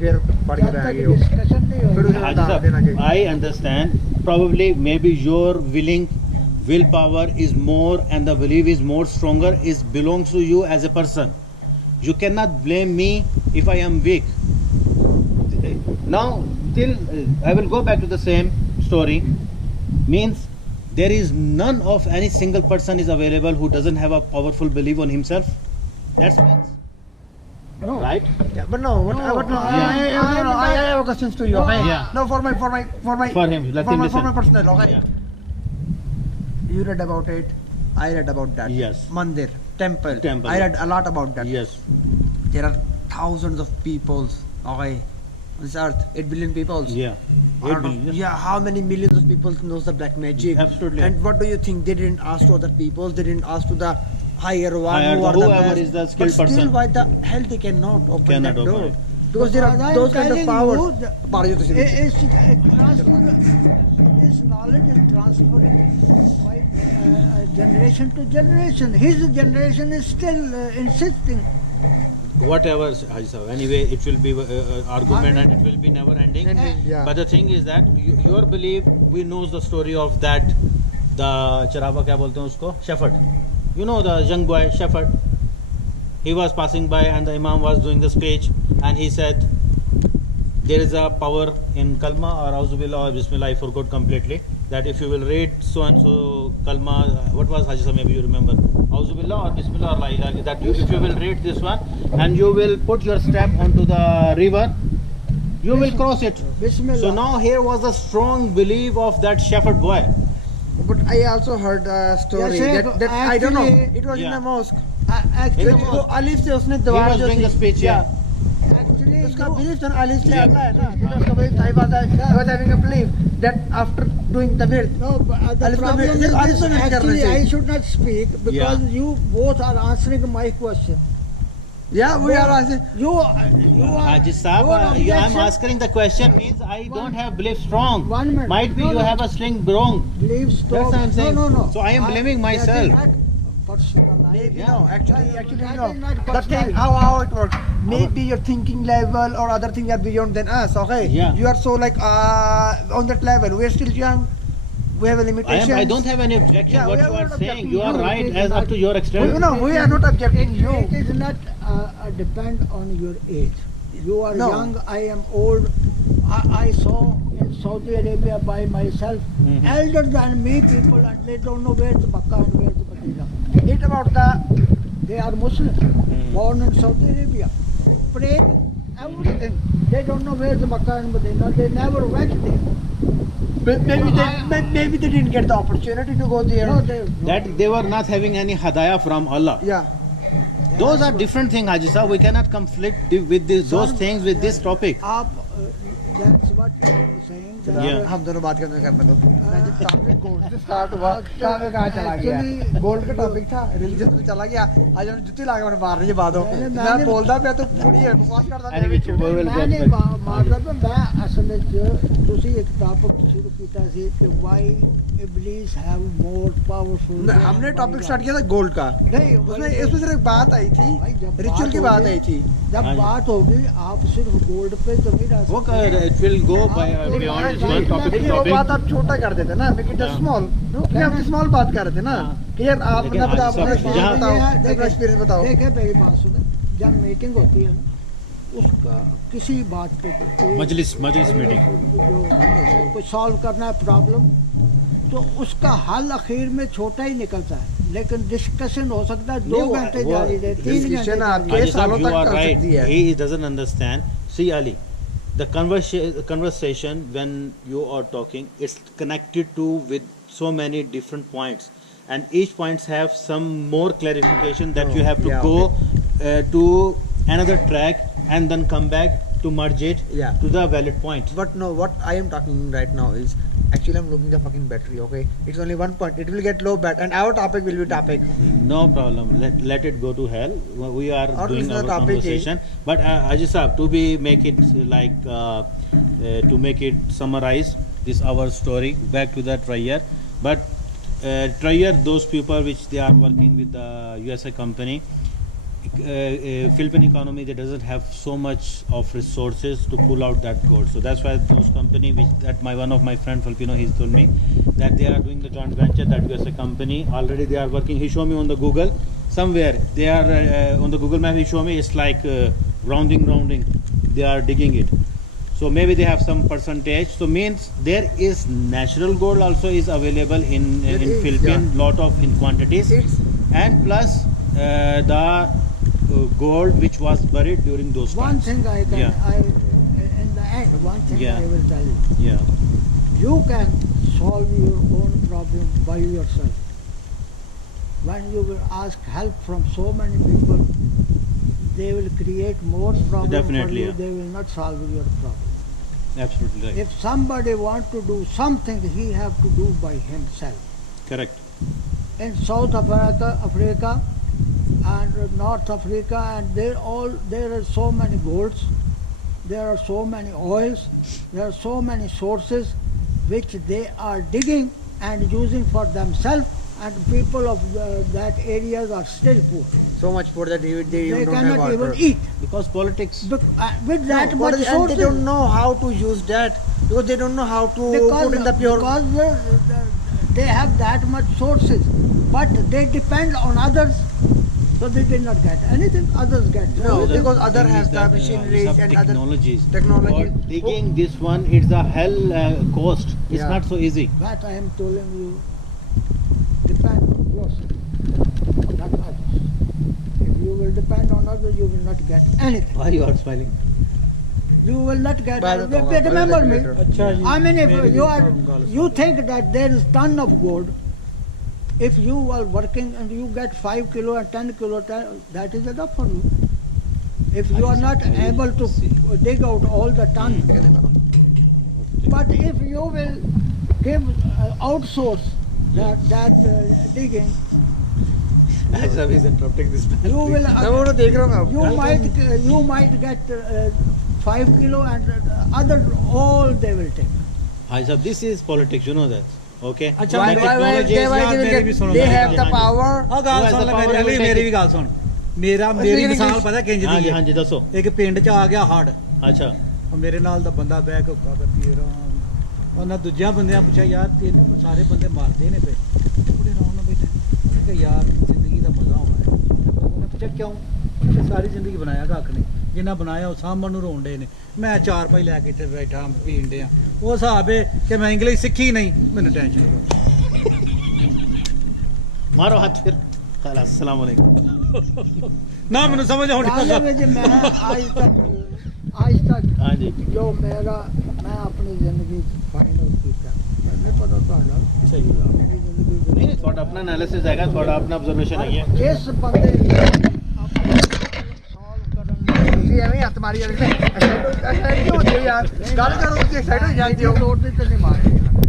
फिर पढ़ के आगे हो डिस्कशन नहीं फिर होगी। उसे बता देना कि I understand. Probably, maybe your willpower is more and the belief is more stronger. Is belongs to you as a person. You cannot blame me if I am weak. Now, till I will go back to the same story. Means there is none of any single person is available who doesn't have a powerful belief on himself. That's means. No. Right? yeah, but no what, No, what no, yeah. I have questions to you okay Yeah. no for my For him, let for him my listen. personal okay Yeah. you read about it I read about that Yes. mandir temple Temple. I read a lot about that Yes. there are thousands of peoples okay on this earth 8 billion peoples Yeah. I don't know, Yes. yeah how many millions of people knows the black magic Absolutely. and what do you think they didn't ask to other people they didn't ask to the higher one Higher, who are whoever best. is the skilled but still person. why the hell they cannot open Cannot that open door it. because there are Because those kind of I'm powers telling you, this knowledge is transferring by generation to generation. His generation is still insisting. Whatever, Haji Sahab. Anyway, it will be argument and it will be never ending. yeah. But the thing is that your belief, we knows the story of that, the Charaba क्या बोलते हैं उसको, shepherd. You know the young boy shepherd. He was passing by and the Imam was doing the speech and he said, there is a power in Kalma or Auzubillah or Bismillah, I forgot completely, that if you will read so and so Kalma, what was Haji Sahab, maybe you remember, Auzubillah or Bismillah or La ilaha illallah, that if you will read this one and you will put your step onto the river, you will cross it. Bismillah. So now here was a strong belief of that shepherd boy. But I also heard a story Yes, that I don't know actually- it was in Yeah. a mosque Actually, In the वो अलिफ से उसने He दवा was जो doing थी the speech, yeah. actually, उसका you- belief था ना अलिफ से Yeah. अल्लाह है ना तो उसका belief था I was having a belief that after doing the wird No, but the Alif problem Nabi- is this, Alif Nabi करने actually से। I should not speak because Yeah. you both are answering my question. yeah we are asking You are Haji Sahab, your I'm objection- asking the question means I don't have belief strong. 1 minute. Might be No, you no. have a sling wrong. Believe That's strong. what I'm saying. No, no, no. So I am blaming that is myself. not personalized. maybe Yeah. no actually That no is not the thing personal. how it works maybe your thinking level or other things are beyond than us okay Yeah. you are so like on that level we're still young we have a limitation I don't have any objection Yeah, what we you are are not saying. objecting You are you. right It is as not- up to your extent. we are not objecting you It is not depend on your age. You are No. young, I am old. I saw in Saudi Arabia by myself, Mhm. elder than me people, and they don't know where is Makkah and where is Medina. it about the They are Muslims, Mhm. born in Saudi Arabia, pray everything. They don't know where is Makkah and Medina. They never went there. maybe they didn't get the opportunity to go there No, they, That they were not having any hadaya from Allah. yeah Those are different things, Haji Sahab. We cannot conflict with those things with this topic. That's what I'm saying. that- Yeah. हम दोनों बात करने दो topic gold से start हुआ कहाँ चला गया Actually, गोल्ड का टॉपिक था रिलीजियस में चला गया आज हमने जुत्ती लगा मैंने मार रही बात हो मैंने- मैं बोलता मैं तो पूरी है बकवास करता Anyway, we will ਮੈਂ get ਨਹੀਂ back. ਮਤਲਬ ਮੈਂ ਅਸਲ ਵਿੱਚ ਤੁਸੀਂ ਇੱਕ ਟਾਪਿਕ ਸ਼ੁਰੂ ਕੀਤਾ ਸੀ ਕਿ ਵਾਈ ਇਬਲੀਸ ਹੈਵ ਮੋਰ ਪਾਵਰਫੁਲ हमने टॉपिक स्टार्ट किया था गोल्ड का नहीं उसमें इसमें सिर्फ एक बात आई थी भाई, जब रिचुअल की बात बात होगी- आई थी जब हाँ जी। बात होगी आप सिर्फ गोल्ड पे तो नहीं रह वो सकते it will go by beyond this one topic to लेकिन वो बात topic. आप छोटा कर देते ना मेक इट हाँ। स्मॉल नहीं हम स्मॉल बात कर रहे थे ना हाँ। कि यार आप लेकिन ना बताओ आज अपना सब experience जहाँ- बताओ अपना एक्सपीरियंस बताओ देखे मेरी बात सुने जब मीटिंग होती है ना उसका किसी बात पे कोई- मजलिस मीटिंग. जो कोई सॉल्व करना है प्रॉब्लम तो उसका हल आखिर में छोटा ही निकलता है लेकिन डिस्कशन हो सकता है 2 घंटे जारी रहे 3 घंटे discussion जारी आपके- रहे। Haji Sahab, सालों you तक are चल right. सकती है। He doesn't understand. See Ali, the conversation when you are talking, it's connected to with so many different points, and each points have some more clarification that you have to yeah, go to another track and then come back to merge it Yeah. to the valid point. But no, what I am talking right now is actually I'm looking the fucking battery. Okay, it's only one point. It will get low bat, and our topic will be topic. No problem. Let it go to hell. We are Or doing this is our the topic, conversation. But Haji Sahab, to be make it like to make it summarize this our story back to the trier. But trier, those people which they are working with the USA company, Philippine economy, they doesn't have so much of resources to pull out that gold. So that's why those company, which that one of my friend Filipino, he's told me that they are doing the joint venture, that USA company. Already they are working. He showed me on the Google somewhere. They are on the Google map. He showed me it's like rounding. They are digging it. So maybe they have some percentage. So means there is natural gold also is available in Philippines, lot of in quantities, and plus the gold which was buried during those One times. thing I can, Yeah. in the end, one thing Yeah. I will tell you. Yeah. You can solve your own problem by yourself. When you will ask help from so many people, they will create more problems Definitely, for you. yeah. They will not solve your problem. Absolutely right. If somebody want to do something, he have to do by himself. Correct. In South Africa and North Africa, and there are so many golds, there are so many oils, there are so many sources which they are digging and using for themselves, and people of that areas are still poor. So much for that they They don't have cannot water. even eat. Because politics. With that No, much and sources. they don't know how to use that because they don't know how to put in the pure. Because they have that much sources, but they depend on others, so they did not get anything. Others get. No, The because other thing has is the that, machineries these are and other technologies. technologies. For digging this one, it's a hell cost. It's Yeah. not so easy. But I am telling you, depend on yourself, not others. If you will depend on others, you will not get anything. Why you are smiling? You will not get. By the way, Remember me. later. I mean, if you think that there is ton of gold, if you are working and you get 5 kilo and 10 kilo, that is enough for you. If you are not able to dig out all the ton, but if you will give outsource that digging, He's interrupting this man. you will. मैं वो तो देख रहा हूँ मैं। You might get 5 kilo, and others all they will take. Hi sir, this is politics, you know that. Okay. अच्छा Why they will get? They have the power. ਆ ਗੱਲ Who has ਸੁਣ the ਲੈ power ਮੇਰੀ to ਮੇਰੀ take ਵੀ ਗੱਲ ਸੁਣ ਮੇਰੀ English. ਮਿਸਾਲ ਪਤਾ ਕਿੰਜ हाँ ਦੀ जी ਹੈ हाँ जी दसो। ਇੱਕ ਪਿੰਡ ਚ ਆ ਗਿਆ ਹੜ अच्छा। ਉਹ ਮੇਰੇ ਨਾਲ ਦਾ ਬੰਦਾ ਬਹਿ ਕੇ ਉੱਕਾ ਕਰਦੀ ਰਾਮ ਉਹਨਾਂ ਦੂਜਿਆਂ ਬੰਦਿਆਂ ਪੁੱਛਿਆ ਯਾਰ ਤਿੰਨ ਸਾਰੇ ਬੰਦੇ ਮਰਦੇ ਨੇ ਪਏ ਬੜੇ ਆਰਾਮ ਨਾਲ ਬੈਠੇ ਉਹਨੇ ਕਿਹਾ ਯਾਰ ਜ਼ਿੰਦਗੀ ਦਾ ਮਜ਼ਾ ਆਉਣਾ ਹੈ ਉਹਨੇ ਪੁੱਛਿਆ ਕਿਉਂ ਉਹਨੇ ਸਾਰੀ ਜ਼ਿੰਦਗੀ ਬਣਾਇਆ ਕੱਖ ਨਹੀਂ ਜਿੰਨਾ ਬਣਾਇਆ ਉਹ ਸਾਂਭਣ ਨੂੰ ਰੋਣ ਡੇ ਨੇ ਮੈਂ ਚਾਰ ਪਾਈ ਲੈ ਕੇ ਇੱਥੇ ਬੈਠਾ ਪੀਣ ਡਿਆ ਉਹ ਹਿਸਾਬ ਹੈ ਕਿ ਮੈਂ ਇੰਗਲਿਸ਼ ਸਿੱਖੀ ਨਹੀਂ ਮੈਨੂੰ ਟੈਨਸ਼ਨ ਨਹੀਂ मारो हाथ फिर। खलास, अस्सलाम वालेकुम। ਨਾ ਮੈਨੂੰ ਸਮਝ ਆਉਂਦੀ गाले में जो मैं आज तक हाँ जी। जो मैं अपनी जिंदगी फाइंड आउट किया मैंने पता था सही है। मेरी जिंदगी नहीं, थोड़ा अपना एनालिसिस आएगा, थोड़ा अपना ऑब्जर्वेशन है। इस बंदे सॉल्व करने जी हमें हमारी एक्साइट क्यों होती हो यार? गाल करो उसकी एक्साइट हो जाती हो। रोड पे तो नहीं मारे